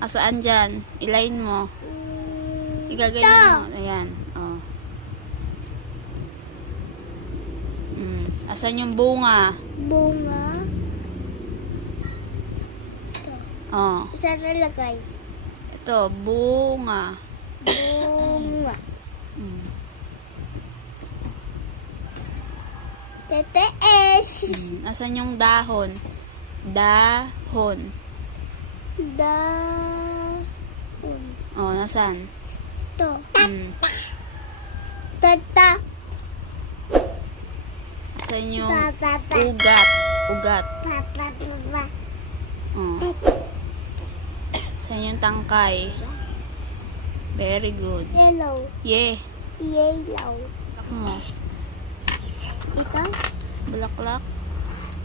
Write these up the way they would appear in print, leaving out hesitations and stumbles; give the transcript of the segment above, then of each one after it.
Asaan dyan? Ilayin mo. Igaganyan mo. Ayan. Oh. Asan yung bunga? Bunga. Ito. Oh. Saan nalagay? Ito, bunga. Bunga. TTS. Asan yung dahon? Dahon. Dahon. Oh, nasan? Ito. Tata. Asan yung ugat? Ugat. Oh. Asan yung tangkay? Very good. Yellow. Yeah. Yellow. Mo. Ito? Bulaklak.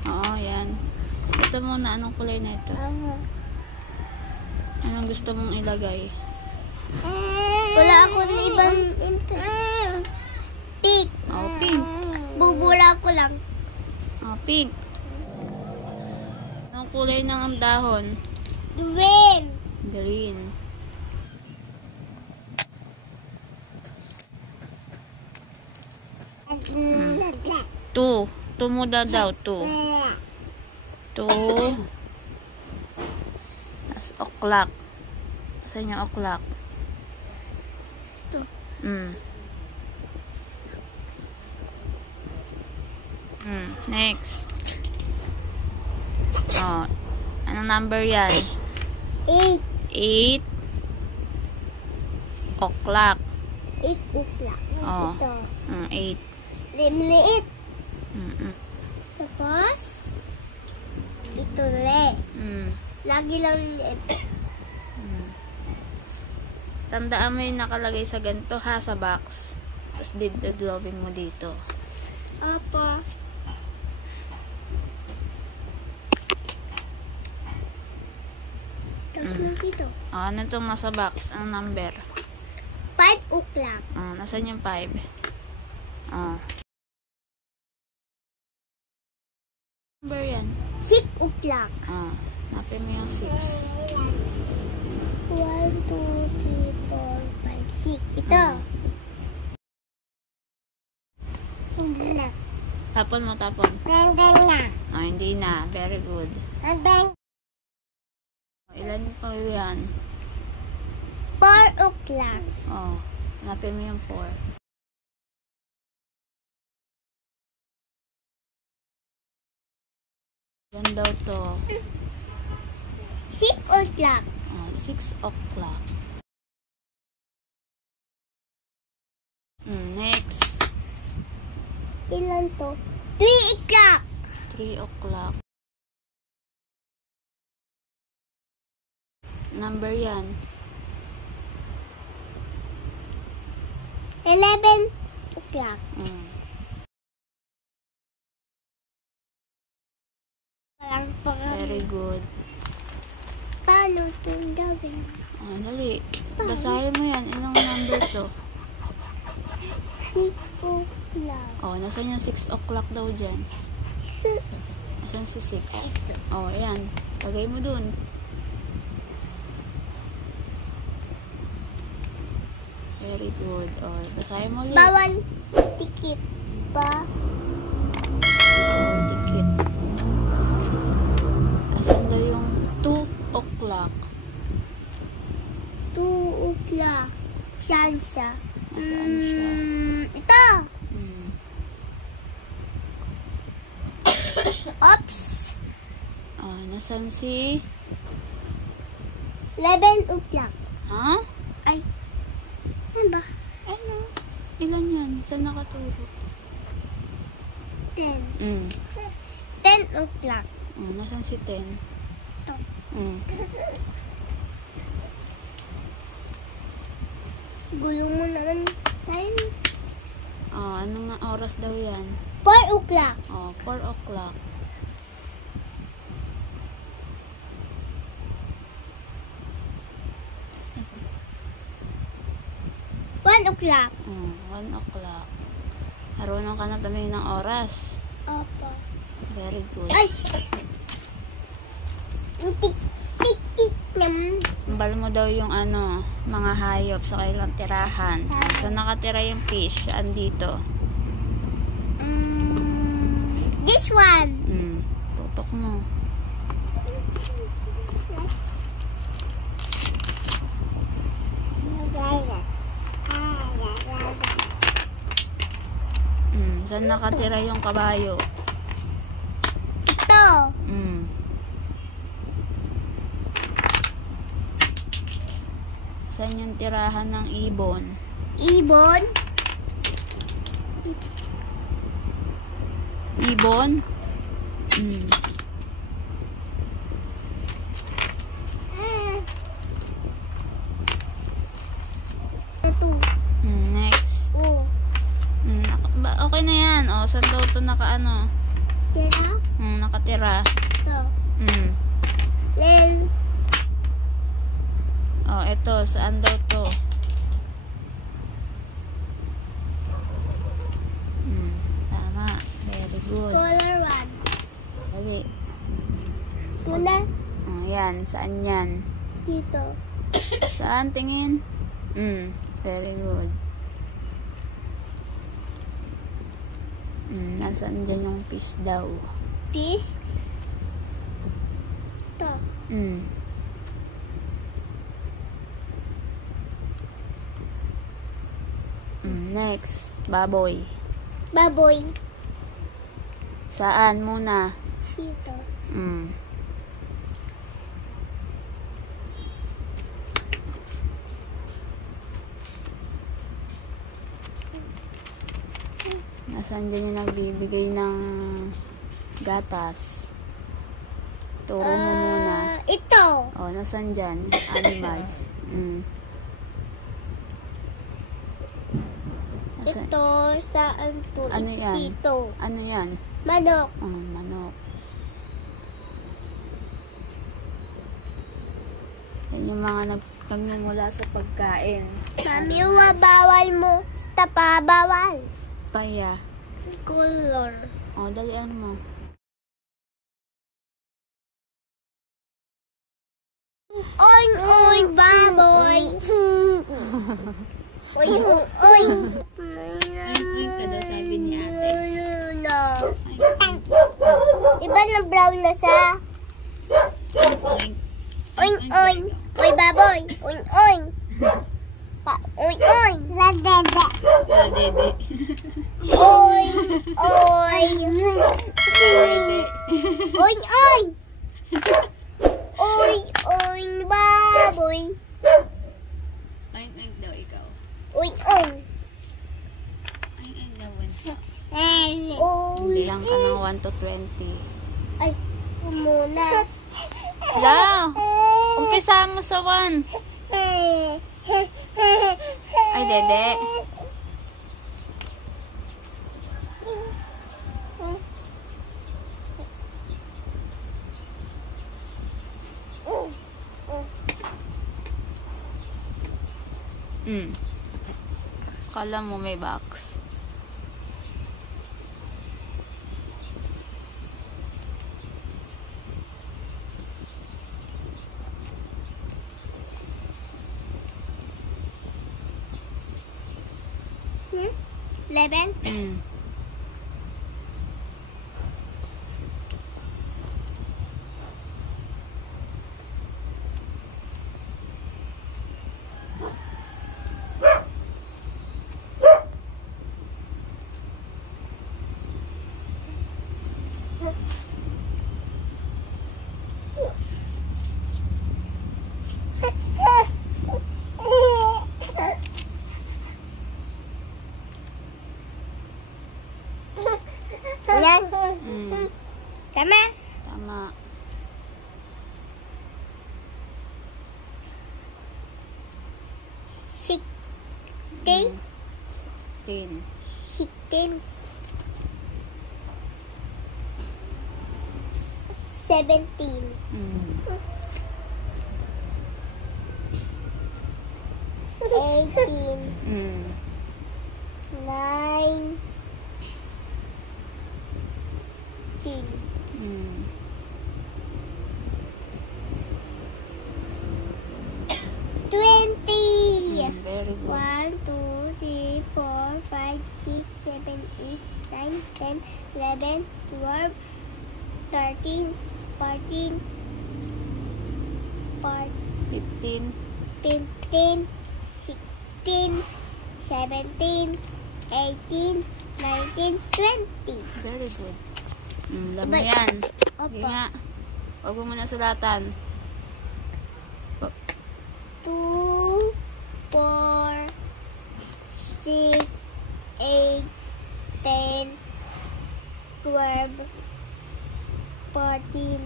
Oo, yan. Ito muna, anong kulay na ito? Anong gusto mong ilagay? Wala ako na ibang pink. Oh, pink. Bubula ko lang. Oh, pink. Anong kulay ng dahon? Green. Green. Two. Two mo daw. Two. Two. Tapos o'clock. Asan yung o'clock? Ito. Next. Oh. Anong number yan? 8. 8 o'clock. 8 o'clock. Oh. Ito. 8. Liit. Tapos, ito ulit. Lagi lang liit. Tandaan mo yung nakalagay sa ganito ha, sa box. Tapos didlawin mo dito. Apa. Tapos dito. Oh, ano itong nasa box? Anong number? 5 o'clock. Oh, nasan yung 5? Oh. Number yan. 6 o'clock. Oh. Napin mo yung 6. 1, 2, 3, 4, 5, 6. Ito. Hindi na. Tapon mo, tapon. Na. Oh, hindi na. Very good. Ilan pa yan? 4 o'clock. Oh. Napin mo yung 4. Yan daw to. 6 o'clock. Oh, 6 o'clock. Next. Ilan to? 3 o'clock. 3 o'clock. Number yan. 11 o'clock. Very good. Paano itong gawin? Oh, dali. Basahin mo yan. Ilang number to? 6 o'clock. Oh, nasan yung 6 o'clock daw dyan? Nasan si 6? Oh, ayan. Lagay mo dun. Very good. Oh, basahin mo ulit. Bawal tikit pa. Oh, tikit. Asan daw yung 2 o'clock? 2 o'clock. Saan siya? Nasaan siya? Ito! Oops! Oh, nasan si... 11 o'clock. Ha? Ay. Ano ba? Ano? Ilan yan? Saan nakaturo? 10. 10 o'clock. Oh, nasan si 10? Ito. Gulo mo naman. Saan? Oh, anong nga oras daw yan? 4 o'clock. Oh, 4 o'clock. One o'clock. 1 o'clock. Marunong ka na tumingin ng oras. Opo. Very good. Ay! Tik, tik, tik. Yum. Tambal mo daw yung ano, mga hayop sa kailang tirahan. So, nakatira yung fish. Andito. This one. Tutok mo. Saan nakatira yung kabayo? Ito. Saan yung tirahan ng ibon? Ibon. Ibon? Ito. Next. Oh. Okay na yan. O, saan daw ito nakaano? Tira. Nakatira. Ito. Len. O, ito. Saan daw to? Tama. Very good. Color one. Dali. Color. Yan. Saan yan? Dito. Saan? Tingin? Very good. Nasaan dyan yung fish daw? Fish. Ito. Next. Baboy. Baboy. Saan muna? Dito. Nasaan dyan yung nagbibigay ng gatas? Turo mo muna. Ito. O, nasaan dyan? Animals. Nasaan? Ito. Saan to? Ano yan? Dito. Ano yan? Manok. Manok. Yan yung mga nagmumula sa pagkain. Mami, bawal mo. Tapa, bawal. Paya. Color. O, dalian mo. Oy, oy, baboy. Oy, oy. Oink ka daw, sabi ni ate. No. Iba na brown na sa. Oink. Oink, oink. Oy, baboy. Oink, oink. Oink, oink. La dede. Dede. Oy, oy. Dede. Oink, oink. Oy, oink, baboy. Oink, oink daw ikaw. Oink, oink. Oink, oink daw, Wensa. Oy. Bilang ka ng 1 to 20. Ay, muna. La! Umpisa mo sa 1. Ay, dede. Kala mo may box. Hmm? 11? Yan. Tama? Tama. Sixteen. 16. 17. 18. 19. 20. Very good. 1, 2, 3, 4, 5, 6, 7, 8, 9, 10, 11, 12, 13, 14, 15. 15, 16, 17, 18, 19, 20. Very good. Alam mo yan. Sige Opo. nga. Huwag mo muna sulatan. 2, 4, 6, 8, 10, 12, 14,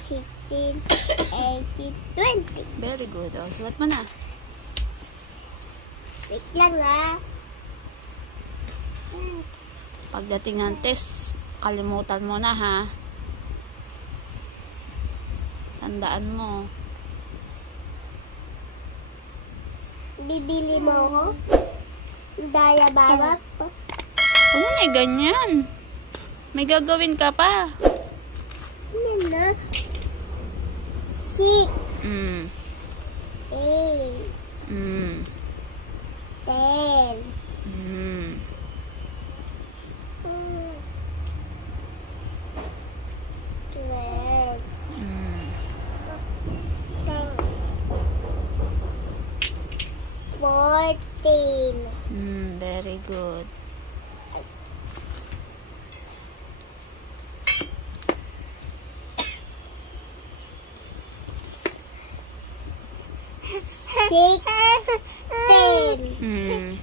16, 18, 20. Very good. O, sulat mo na. Wait lang ha. Pagdating ng test, kalimutan mo na ha. Tandaan mo. Bibili mo ako? Daya bawat? Huwag mo na ganyan. May gagawin ka pa. Ano na? 6, Mm. 8, Mm. 10, Mm. 12, Mm. 14. Very good. Sixteen, Mm.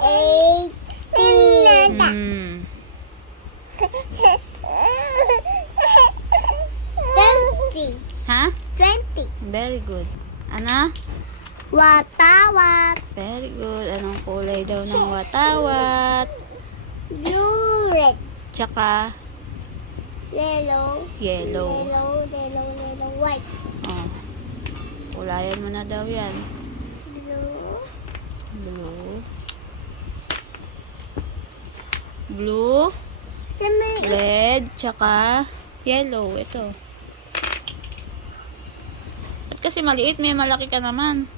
18, Mm. 20, Ha? 20. Very good. Ano? Watawat, Very good. Anong kulay daw ng watawat? blue, red, Tsaka yellow, yellow. yellow, white, Oh. Kulayan mo na daw yan. blue, Blue. Blue, sa may red, tsaka yellow. Ito. Ba't kasi maliit? May malaki ka naman.